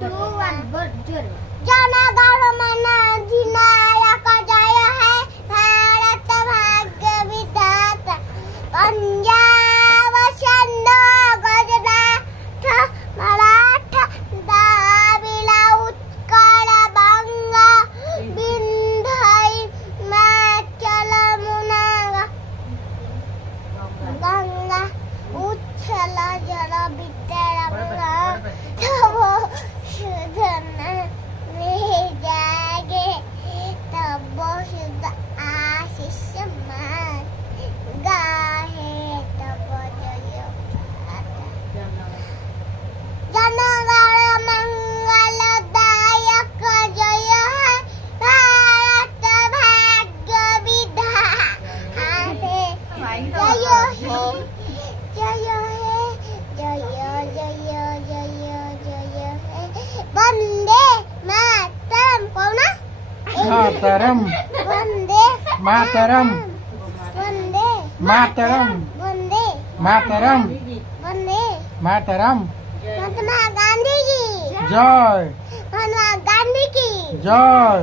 2 1 बोल। जनगणमन अधिनायक जय है भारत भाग्य विधाता पंजाब चंडीगढ़ गुजरात मराठा द्रविड़ उत्कल बंगा विंध्य हिमाचल गंगा उच्छल जल विद्या सुधन जागे तब शुद्ध आशीष गाहे तब जय जनगण मंगलदायक जय है भारत भाग्य विधाता जय है जय है जय जय जय जय है वंदे मातरम कौन मातरम वंदे मातरम वंदे मातरम वंदे मातरम वंदे मातरम महात्मा गांधी की जय महात्मा गांधी की जय